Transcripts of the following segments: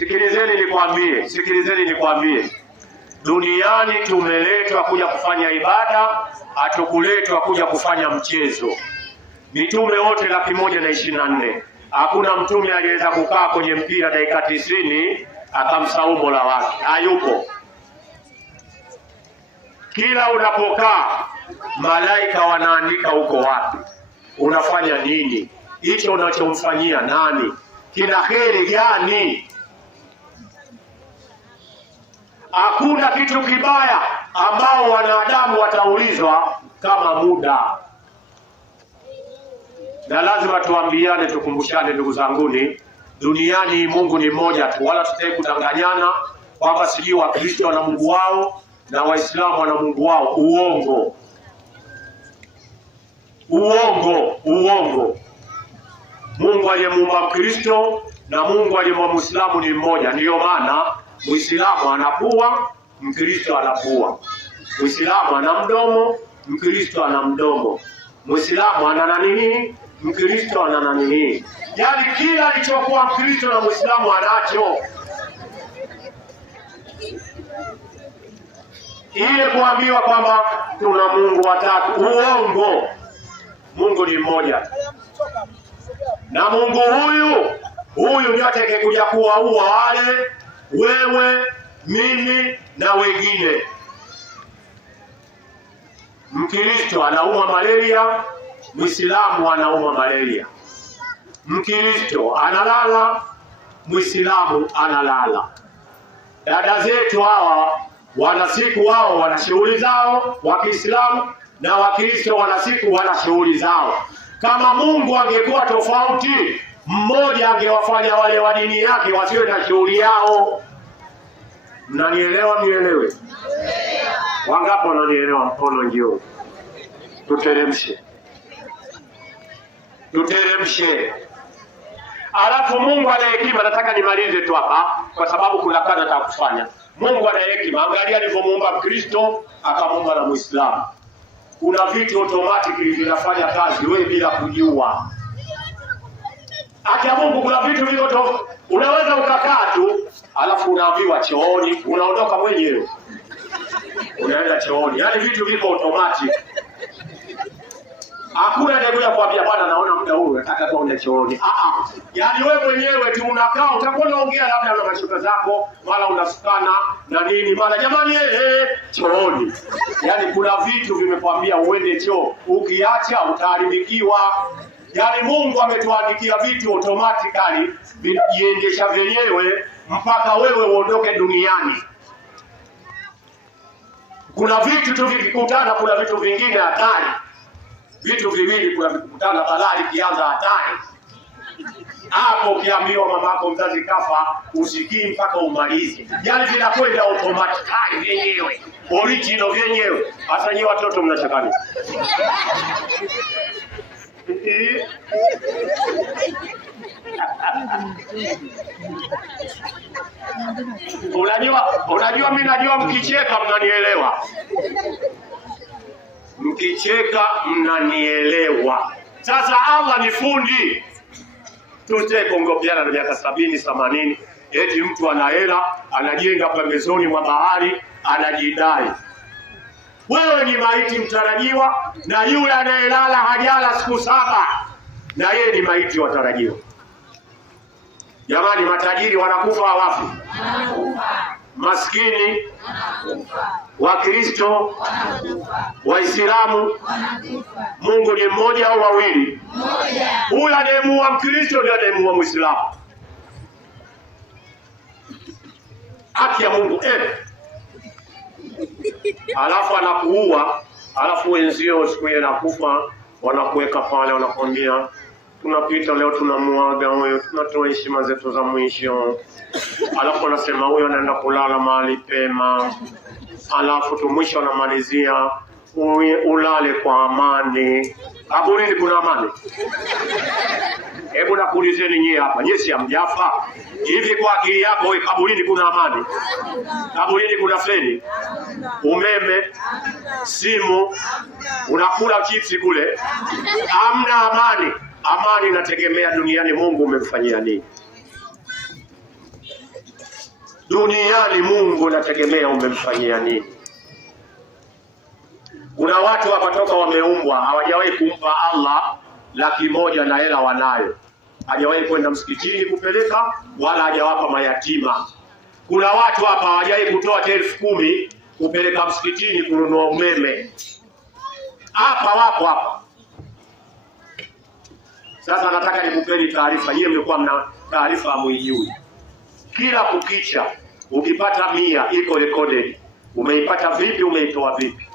Sikilizeni nikwambie. Duniani tumeletwa kuja kufanya ibada, hatukuletwa kuja kufanya mchezo. Mitume wote 124. Hakuna mtume aliyeweza kukaa kwenye mpira dakika 90 akamsahau Mola wake. Hayupo. Kila unapokaa malaika wanaandika uko wapi, unafanya nini, hicho unachomfanyia nani, kina heri gani. Hakuna kitu kibaya ambao wanadamu wataulizwa kama muda. Na lazima tuambiane, tukumbushane ndugu zanguni, duniani Mungu ni mmoja tu, wala tutaki kudanganyana kwamba sijui Wakristo wana Mungu wao na Waislamu wana Mungu wao. Uongo. Mungu aliyemuumba Mkristo na Mungu aliyemuumba Muislamu ni mmoja. Ndiyo maana Muislamu ana pua, Mkristo ana pua. Muislamu ana mdomo, Mkristo ana mdomo. Muislamu ana nini, Mkristo ana nini. Yaani kila alichokuwa Mkristo na Muislamu anacho. Ile kuambiwa kwamba tuna Mungu watatu, uongo. Mungu ni mmoja. Na Mungu huyu ndio atakayekuja kuwaua wale, wewe, mimi na wengine. Mkristo anaumwa malaria, Muislamu anaumwa malaria. Mkristo analala, Muislamu analala. Dada zetu hawa wana siku wao wana shughuli zao wa Kiislamu, na Wakristo wana siku wana shughuli zao. Kama Mungu angekuwa tofauti, mmoja angewafanya wale wa dini yake wasiwe na shughuli yao. Mnanielewa? Nielewe. Wangapi wananielewa? Mkono njoo. Tuteremshe. Alafu Mungu ana hekima. Nataka nimalize tu hapa kwa sababu kuna kazi nataka kufanya. Mungu ana hekima. Angalia alivyomuumba Mkristo akamuumba na Muislamu. Kuna vitu automatically vinafanya kazi wewe bila kujua. Acha Mungu, kuna vitu vile unaweza ukakaa tu alafu unaambiwa chooni, unaondoka mwenyewe. Unaenda chooni. Yaani vitu viko automatic. Hakuna anayekuja kuambia bwana naona muda huu nataka tuende chooni. Yaani wewe mwenyewe tu unakaa, utakuwa unaongea labda na mashoga zako, mara unasukana na nini, mara jamani chooni. Yaani kuna vitu vimekwambia uende choo, ukiacha utaharibikiwa. Yaani Mungu ametuandikia vitu automatically vijiendesha vyenyewe mpaka wewe uondoke duniani. Kuna vitu tu vikikutana, kuna vitu vingine hatari. Vitu viwili kuna vikikutana balaa ikianza hatari. Hapo ukiambiwa mamako mzazi kafa, usikii mpaka umalize. Yaani vinakwenda automatically vyenyewe, original vyenyewe. Hata nyinyi watoto mnachakani. Unajua mimi najua mkicheka mnanielewa. Mkicheka mnanielewa. Sasa Allah ni fundi. Tutekongopiana na miaka 70 80, eti mtu ana hela, anajenga pembezoni mwa bahari, anajidai. Wewe ni maiti mtarajiwa, na yule anayelala hajala siku 7 na yeye ni maiti watarajiwa. Jamani, matajiri wanakufa hawafi? Wanakufa. Maskini wanakufa. Wakristo wanakufa. Waislamu wanakufa. Mungu ni mmoja au wawili? Mmoja. Huyu anayemuua Mkristo ndiye anayemuua Muislamu. Haki ya Mungu alafu anakuua, alafu wenzio siku ile anakufa wanakuweka pale, wanakwambia tunapita leo tunamuaga huyo, tunatoa heshima zetu za mwisho. Alafu anasema huyo anaenda kulala mahali pema. Alafu tu mwisho anamalizia ulale kwa amani. Kaburini kuna amani? Hebu nakuulizeni nyie hapa, nyie si hamjafa? Hivi kwa akili yako wewe kaburini kuna amani? Kaburini kuna feni, umeme, simu, unakula chipsi kule. Hamna amani. Amani inategemea duniani Mungu umemfanyia nini. Duniani Mungu nategemea umemfanyia nini. Kuna watu hapa toka wameumbwa hawajawahi kumpa Allah 100,000 na hela wanayo. Hajawahi kwenda msikitini kupeleka wala hajawapa mayatima. Kuna watu hapa hawajawahi kutoa 10,000 kupeleka msikitini kununua umeme. Hapa wapo hapa. Sasa nataka nikupeni taarifa. Yeye mlikuwa mna taarifa hamuijui. Kila kukicha ukipata 100 iko recorded. Umeipata vipi, umeitoa vipi?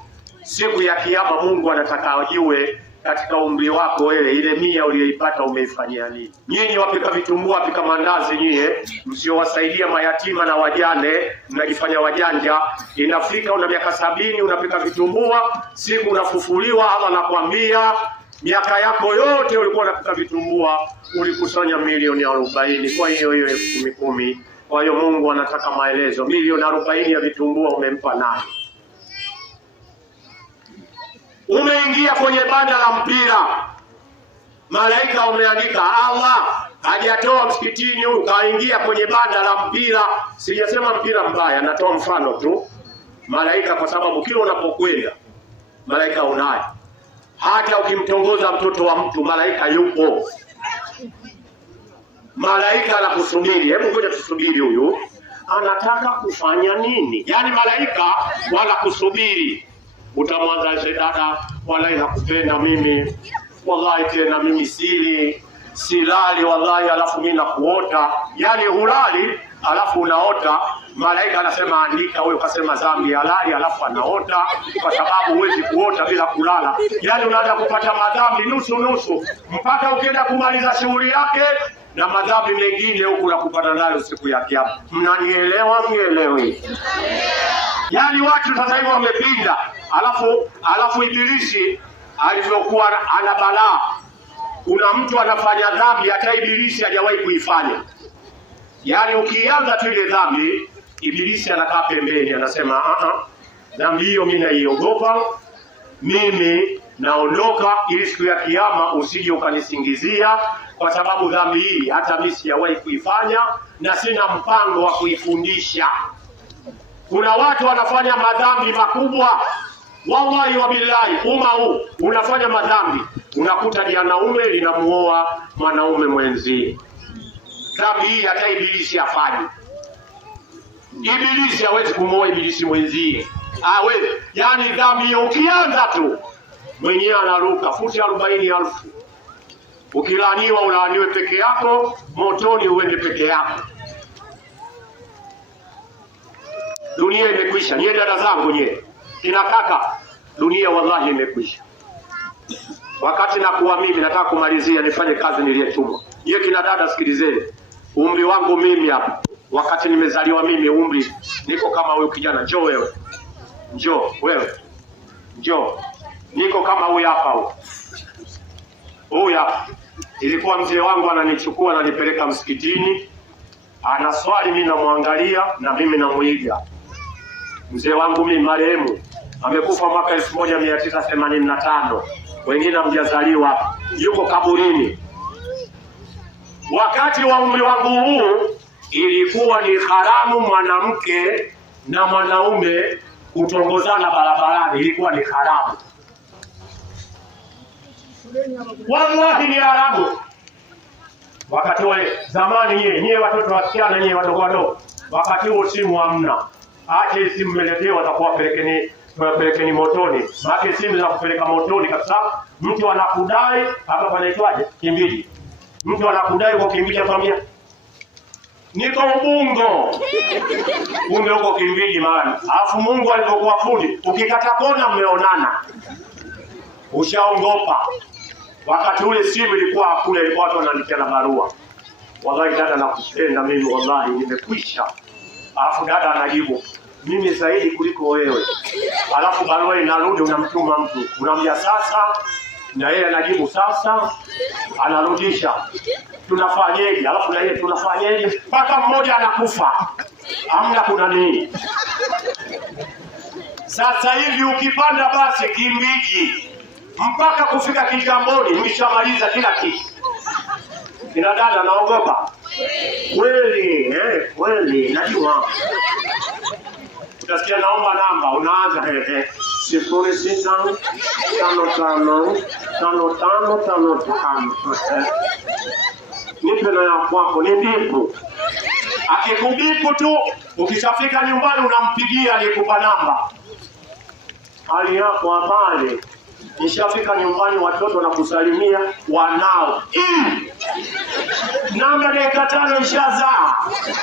Siku ya kiyama Mungu anataka ajue katika umri wako wewe ile 100 uliyoipata umeifanyia nini. Nyinyi wapika vitumbua, wapika mandazi, nyinyi msiowasaidia mayatima na wajane, mnajifanya wajanja. Inafika una miaka 70 unapika vitumbua, siku unafufuliwa Allah anakuambia miaka yako yote ulikuwa unapika vitumbua ulikusanya milioni 40. Kwa hiyo 10,000. Kwa hiyo Mungu anataka maelezo. Milioni 40 ya vitumbua umempa nani? Umeingia kwenye banda la mpira, malaika umeandika Allah hajatoa msikitini huyu, kaingia kwenye banda la mpira. Sijasema mpira mbaya, natoa mfano tu. Malaika, kwa sababu kila unapokwenda malaika unaye. Hata ukimtongoza mtoto wa mtu malaika yupo. Malaika anakusubiri. Hebu ngoja tusubiri, huyu anataka kufanya nini? Yaani malaika wala kusubiri. Utamwanza dada, wallahi nakupenda mimi, wallahi tena mimi silali wallahi, alafu mimi nakuota. Yaani hulali alafu unaota. Malaika anasema andika, huyo kasema dhambi halali alafu anaota, kwa sababu huwezi kuota bila kulala. Yaani unaanza kupata madhambi nusu nusu mpaka ukienda kumaliza shughuli yake na madhambi mengine huku na kupata nayo siku ya kiyama. Mnanielewa? Mnielewi? Yaani watu sasa hivi wamepinda. Alafu Ibilisi alivyokuwa ana balaa. Kuna mtu anafanya dhambi hata Ibilisi hajawahi kuifanya. Yaani ukianza tu ile dhambi, Ibilisi anakaa pembeni anasema dhambi hiyo mimi naiogopa. Mimi naondoka ili siku ya kiyama usije ukanisingizia, kwa sababu dhambi hii hata mimi sijawahi kuifanya na sina mpango wa kuifundisha. Kuna watu wanafanya madhambi makubwa. Wallahi wa billahi, umma huu unafanya madhambi, unakuta janaume linamuoa mwanaume mwenzie. Dhambi hii hata Ibilisi afanye. Ibilisi hawezi kumuoa Ibilisi mwenzie. Wewe, yani dhambi ukianza tu mwenyewe anaruka futi 40,000. Ukilaniwa ulaaniwe peke yako, motoni uende peke yako. Dunia imekwisha. Nyie dada zangu, nyie kina kaka, dunia wallahi imekwisha. Wakati nakuwa mimi nataka kumalizia nifanye kazi niliyotumwa. Nyie kina dada sikilizeni. Umri wangu mimi hapa, wakati nimezaliwa mimi umri niko kama huyu kijana. Njoo wewe. Njoo wewe. Njoo. Niko kama huyu hapa huyu. Huyu hapa. Ilikuwa mzee wangu ananichukua na nipeleka msikitini. Anaswali mimi namwangalia na mimi namuiga. Mzee wangu mimi marehemu amekufa mwaka 1985. Wengine hamjazaliwa, yuko kaburini. Wakati wa umri wangu huu ilikuwa ni haramu mwanamke na mwanaume kutongozana barabarani, ilikuwa ni haramu. Wallahi ni haramu. Wakati wa zamani nyie watoto wasichana, nyie wadogo wadogo, wakati huo simu hamna. Acha simu mmeletewa watakuwa pelekeni motoni. Maana simu za kupeleka motoni kabisa. Mtu anakudai hapa panaitwaje? Kimbiji. Mtu anakudai kwa Kimbiji akwambia niko Ubungo. Kumbe huko Kimbiji mahali. Alafu Mungu alipokuwa fundi, ukikata kona mmeonana. Ushaongopa. Wakati ule simu ilikuwa hakuna, ilikuwa watu wanaandikia barua. Wallahi dada nakupenda mimi, wallahi nimekwisha. Alafu dada anajibu mimi zaidi kuliko wewe. Alafu barua inarudi, unamtuma mtu, unamwambia sasa, na yeye anajibu sasa, anarudisha. Tunafanyeje? Alafu na yeye tunafanyeje? Mpaka mmoja anakufa. Hamna kuna nini? Sasa hivi ukipanda basi Kimbiji mpaka kufika Kigamboni mshamaliza kila kitu. Kina dada naogopa. Kweli, Kweli najua. Utasikia naomba namba, unaanza 06555555. Nipe na ya kwako, ni bipu. Akikubipu tu, ukishafika nyumbani unampigia aliyekupa namba. Hali yako habari. Nishafika nyumbani watoto na kusalimia wanao. Namba dakika 5 ishazaa.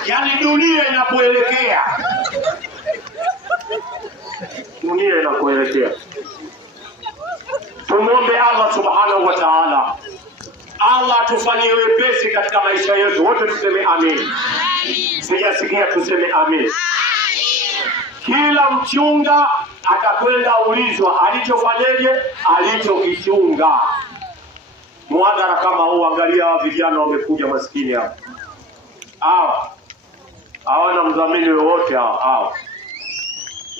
Yaani dunia inapoelekea. Dunia inapoelekea. Tumuombe Allah subhanahu wa ta'ala. Allah atufanyie wepesi katika maisha yetu. Wote tuseme amin. Sijasikia tuseme amin. Kila mchunga atakwenda ulizwa alichofanyeje, alichokichunga. Muadhara kama huu, angalia vijana wamekuja maskini hapa. Hawana mdhamini wowote hao.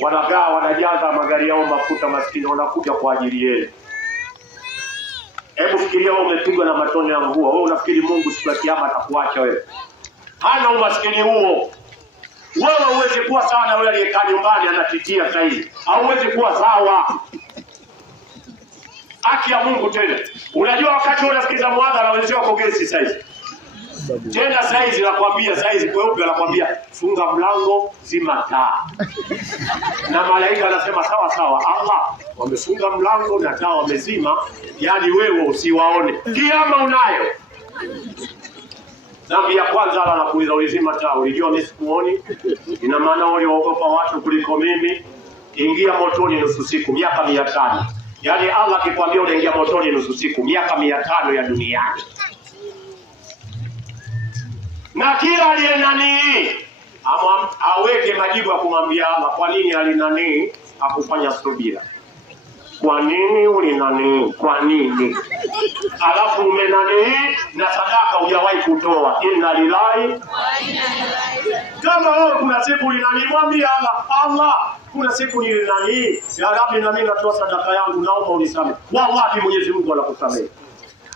Wanagaa wanajaza magari yao mafuta maskini, wanakuja kwa ajili yenu. Hebu fikiria wewe umepigwa na matone ya mvua. Wewe unafikiri Mungu siku ya kiyama atakuacha wewe? Hana umaskini huo. Wewe huwezi kuwa sawa na yule aliyekaa nyumbani anatitia saizi. Hauwezi kuwa sawa. Haki ya Mungu tena. Unajua wakati unasikiza muadhara wenzio wako gesi saizi. Tena saizi nakwambia, saizi kweupe anakwambia funga mlango, zima taa. Na malaika anasema sawa sawa, Allah wamefunga mlango na taa wamezima, yani wewe usiwaone. Kiama unayo. Dhambi ya kwanza Allah anakuuliza ulizima taa, ulijua mimi sikuoni? Ina maana uliogopa watu kuliko mimi. Ingia motoni nusu siku, miaka 500. Yani Allah akikwambia unaingia motoni nusu siku, miaka 500 ya duniani. Na kila aliyenani aweke majibu ya kumwambia Allah kwa nini alinani akufanya subira. Kwa nini ulinani? Kwa nini? Alafu umenani na sadaka hujawahi kutoa. Inna lillahi. Kama wewe kuna siku ulinani mwambie Allah, kuna siku nilinani, ya Rabbi na mimi natoa sadaka yangu, naomba unisamehe. Wallahi Mwenyezi Mungu anakusamehe.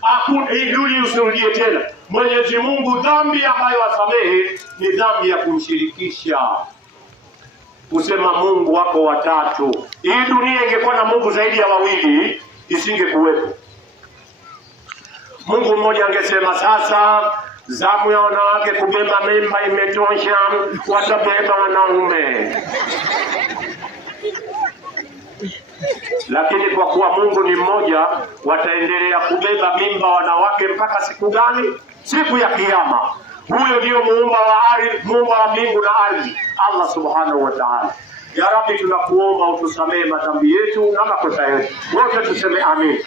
Hakuna hili usirudie tena. Mwenyezi Mungu dhambi ambayo asamehe ni dhambi ya kumshirikisha. Kusema Mungu wako watatu. Hii dunia ingekuwa na Mungu zaidi ya wawili isingekuwepo. Mungu mmoja angesema sasa zamu ya wanawake kubeba mimba imetosha, watabeba wanaume. Lakini kwa kuwa Mungu ni mmoja, wataendelea kubeba mimba wanawake mpaka siku gani? Siku ya kiyama. Huyo ndio muumba wa ardhi, muumba wa mbingu na ardhi, Allah subhanahu wa ta'ala. Ya Rabbi, tunakuomba utusamehe madhambi yetu na makosa yetu. Wote tuseme amin.